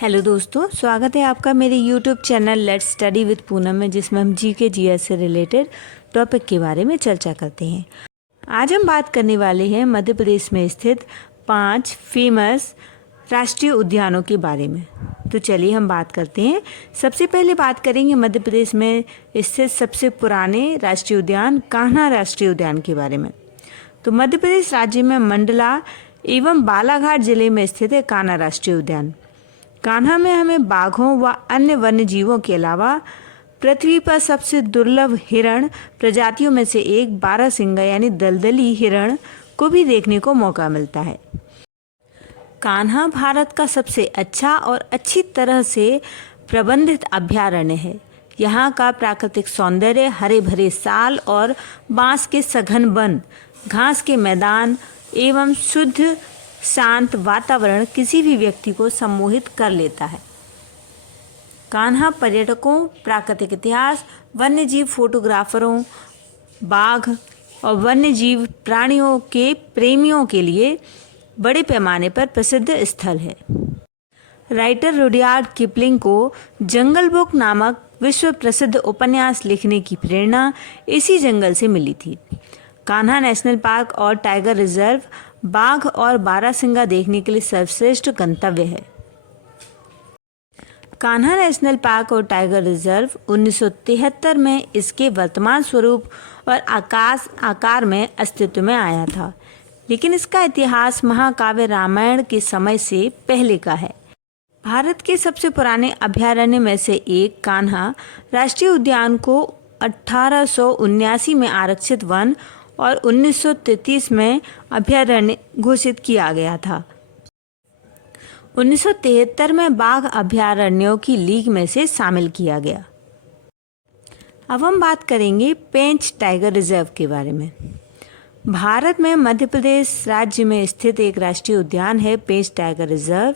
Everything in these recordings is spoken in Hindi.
हेलो दोस्तों, स्वागत है आपका मेरे YouTube channel let's study with Poonam में, जिसमें हम जीके जीएस से रिलेटेड टॉपिक के बारे में चर्चा करते हैं। आज हम बात करने वाले हैं मध्य प्रदेश में स्थित 5 फेमस राष्ट्रीय उद्यानों के बारे में। तो चलिए हम बात करते हैं। सबसे पहले बात करेंगे मध्य प्रदेश में स्थित सबसे पुराने राष्ट्रीय उद्यान कान्हा राष्ट्रीय उद्यान के बारे में। तो मध्य प्रदेश राज्य में मंडला एवं बालाघाट जिले में स्थित है कान्हा राष्ट्रीय उद्यान। कान्हा में हमें बाघों व अन्य वन्य जीवों के अलावा पृथ्वी पर सबसे दुर्लभ हिरण प्रजातियों में से एक बारहसिंगा यानी दलदली हिरण को भी देखने को मौका मिलता है। कान्हा भारत का सबसे अच्छा और अच्छी तरह से प्रबंधित अभयारण्य है। यहाँ का प्राकृतिक सौंदर्य, हरे भरे साल और बांस के सघन वन, घास के मैदान एवं शुद्ध शांत वातावरण किसी भी व्यक्ति को सम्मोहित कर लेता है। कान्हा पर्यटकों, प्राकृतिक इतिहास, वन्यजीव फोटोग्राफरों, बाघ और वन्यजीव प्राणियों के प्रेमियों के लिए बड़े पैमाने पर प्रसिद्ध स्थल है। राइटर रुडयार्ड किपलिंग को जंगल बुक नामक विश्व प्रसिद्ध उपन्यास लिखने की प्रेरणा इसी जंगल से मिली थी। कान्हा नेशनल पार्क और टाइगर रिजर्व बाघ और बारहसिंगा देखने के लिए सर्वश्रेष्ठ गंतव्य है। कान्हा नेशनल पार्क और टाइगर रिजर्व 1973 में इसके वर्तमान स्वरूप और आकार में अस्तित्व में आया था, लेकिन इसका इतिहास महाकाव्य रामायण के समय से पहले का है। भारत के सबसे पुराने अभयारण्य में से एक कान्हा राष्ट्रीय उद्यान को 1879 में आरक्षित वन और 1933 में अभयारण्य घोषित किया गया था। 1973 में बाघ अभयारण्यों की लीग में से शामिल किया गया। अब हम बात करेंगे पेंच टाइगर रिजर्व के बारे में। भारत में मध्य प्रदेश राज्य में स्थित एक राष्ट्रीय उद्यान है पेंच टाइगर रिजर्व,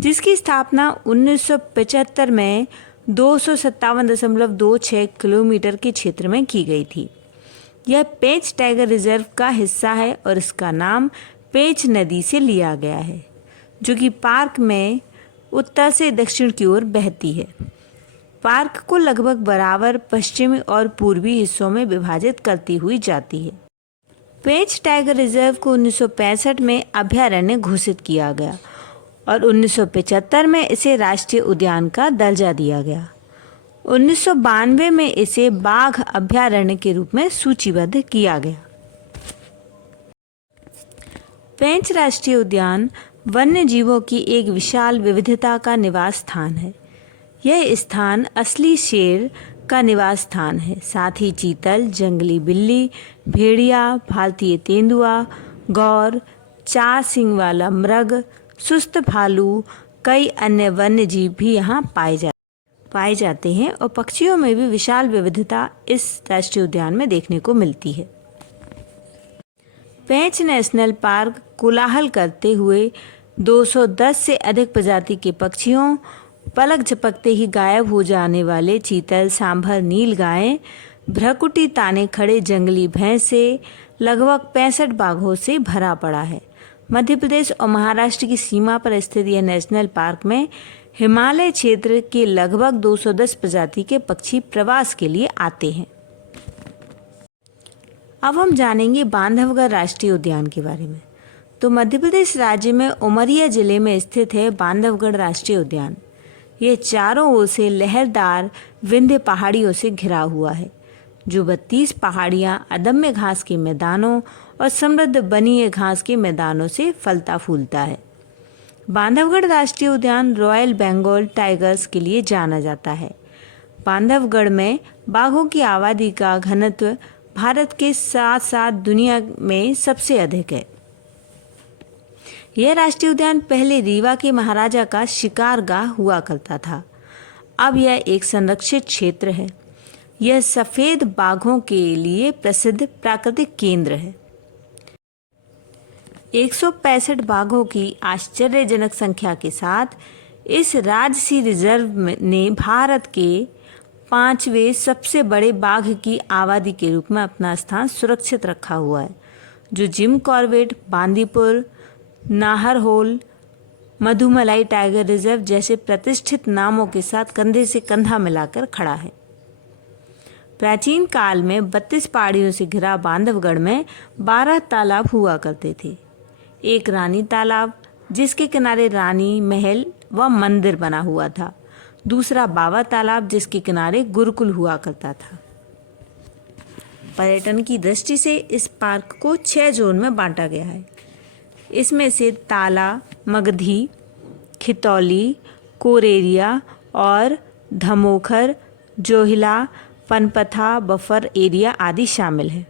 जिसकी स्थापना 1975 में 257.26 किलोमीटर के क्षेत्र में की गई थी। यह पेंच टाइगर रिजर्व का हिस्सा है और इसका नाम पेंच नदी से लिया गया है, जो कि पार्क में उत्तर से दक्षिण की ओर बहती है। पार्क को लगभग बराबर पश्चिमी और पूर्वी हिस्सों में विभाजित करती हुई जाती है। पेंच टाइगर रिजर्व को 1965 में अभयारण्य घोषित किया गया और 1975 में इसे राष्ट्रीय उद्यान का दर्जा दिया गया। 1992 में इसे बाघ अभयारण्य के रूप में सूचीबद्ध किया गया। पेंच राष्ट्रीय उद्यान वन्य जीवों की एक विशाल विविधता का निवास स्थान है। यह स्थान असली शेर का निवास स्थान है, साथ ही चीतल, जंगली बिल्ली, भेड़िया, भारतीय तेंदुआ, गौर, 4 सींग वाला मृग, सुस्त भालू, कई अन्य वन्य जीव भी यहाँ पाए जाते हैं और पक्षियों में भी विशाल विविधता इस राष्ट्रीय उद्यान में देखने को मिलती है। पेंच नेशनल पार्क कोलाहल करते हुए 210 से अधिक प्रजाति के पक्षियों, पलक झपकते ही गायब हो जाने वाले चीतल, सांभर, नील गाय, भ्रकुटी ताने खड़े जंगली भैंसे, लगभग 65 बाघों से भरा पड़ा है। मध्य प्रदेश और महाराष्ट्र की सीमा पर स्थित यह नेशनल पार्क में हिमालय क्षेत्र के लगभग 210 प्रजाति के पक्षी प्रवास के लिए आते हैं। अब हम जानेंगे बांधवगढ़ राष्ट्रीय उद्यान के बारे में। तो मध्य प्रदेश राज्य में उमरिया जिले में स्थित है बांधवगढ़ राष्ट्रीय उद्यान। यह चारों ओर से लहरदार विंध्य पहाड़ियों से घिरा हुआ है, जो 32 पहाड़ियाँ अदम्य घास के मैदानों और समृद्ध वनीय घास के मैदानों से फलता फूलता है। बांधवगढ़ राष्ट्रीय उद्यान रॉयल बंगाल टाइगर्स के लिए जाना जाता है। बांधवगढ़ में बाघों की आबादी का घनत्व भारत के साथ साथ दुनिया में सबसे अधिक है। यह राष्ट्रीय उद्यान पहले रीवा के महाराजा का शिकारगाह हुआ करता था। अब यह एक संरक्षित क्षेत्र है। यह सफ़ेद बाघों के लिए प्रसिद्ध प्राकृतिक केंद्र है। 165 बाघों की आश्चर्यजनक संख्या के साथ इस राजसी रिजर्व ने भारत के 5वें सबसे बड़े बाघ की आबादी के रूप में अपना स्थान सुरक्षित रखा हुआ है, जो Jim Corbett, Bandipur, Nagarhole, Mudumalai tiger reserve जैसे प्रतिष्ठित नामों के साथ कंधे से कंधा मिलाकर खड़ा है। प्राचीन काल में 32 पहाड़ियों से घिरा बांधवगढ़ में 12 तालाब हुआ करते थे। एक रानी तालाब जिसके किनारे रानी महल व मंदिर बना हुआ था। दूसरा बाबा तालाब जिसके किनारे गुरुकुल हुआ करता था। पर्यटन की दृष्टि से इस पार्क को 6 जोन में बांटा गया है। इसमें से ताला, मगधी, खितौली, कोरेरिया और धमोखर, जोहिला, पनपथा, बफर एरिया आदि शामिल है।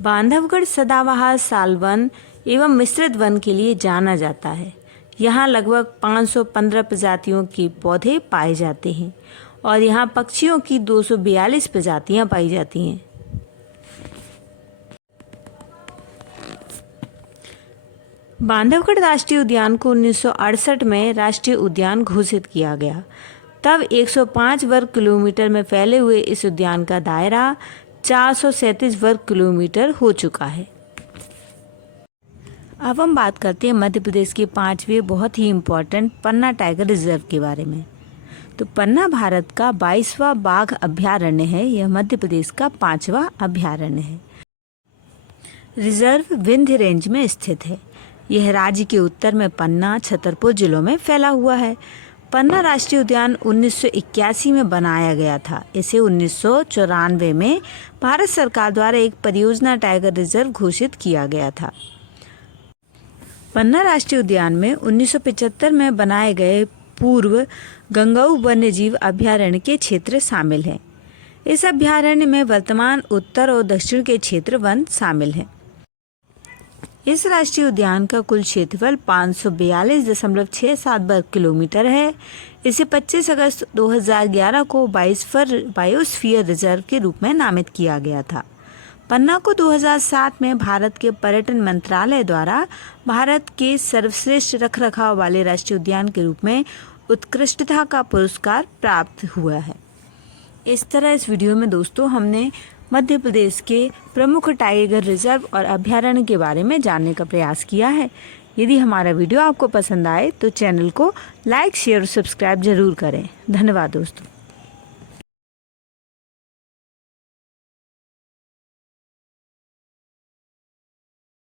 बांधवगढ़ सदाबहार सालवन एवं मिश्रित वन के लिए जाना जाता है। यहाँ लगभग 515 प्रजातियों के पौधे पाए जाते हैं और यहाँ पक्षियों की 242 प्रजातियाँ पाई जाती हैं। बांधवगढ़ राष्ट्रीय उद्यान को 1968 में राष्ट्रीय उद्यान घोषित किया गया। तब 105 वर्ग किलोमीटर में फैले हुए इस उद्यान का दायरा 437 वर्ग किलोमीटर हो चुका है। अब हम बात करते हैं मध्य प्रदेश के 5वें बहुत ही इम्पोर्टेंट पन्ना टाइगर रिजर्व के बारे में। तो पन्ना भारत का 22वां बाघ अभ्यारण्य है। यह मध्य प्रदेश का 5वां अभ्यारण्य है। रिजर्व विंध्य रेंज में स्थित है। यह राज्य के उत्तर में पन्ना, छतरपुर जिलों में फैला हुआ है। पन्ना राष्ट्रीय उद्यान 1981 में बनाया गया था। इसे 1994 में भारत सरकार द्वारा एक परियोजना टाइगर रिजर्व घोषित किया गया था। पन्ना राष्ट्रीय उद्यान में 1975 में बनाए गए पूर्व गंगऊ वन्यजीव अभ्यारण्य के क्षेत्र शामिल हैं। इस अभ्यारण्य में वर्तमान उत्तर और दक्षिण के क्षेत्र वन शामिल हैं। इस राष्ट्रीय उद्यान का कुल क्षेत्रफल 542.67 वर्ग किलोमीटर है। इसे 25 अगस्त 2011 को बायोस्फीयर रिजर्व के रूप में नामित किया गया था। पन्ना को 2007 में भारत के पर्यटन मंत्रालय द्वारा भारत के सर्वश्रेष्ठ रखरखाव वाले राष्ट्रीय उद्यान के रूप में उत्कृष्टता का पुरस्कार प्राप्त हुआ है। इस तरह इस वीडियो में दोस्तों हमने मध्य प्रदेश के प्रमुख टाइगर रिजर्व और अभ्यारण्य के बारे में जानने का प्रयास किया है। यदि हमारा वीडियो आपको पसंद आए तो चैनल को लाइक, शेयर और सब्सक्राइब जरूर करें। धन्यवाद दोस्तों।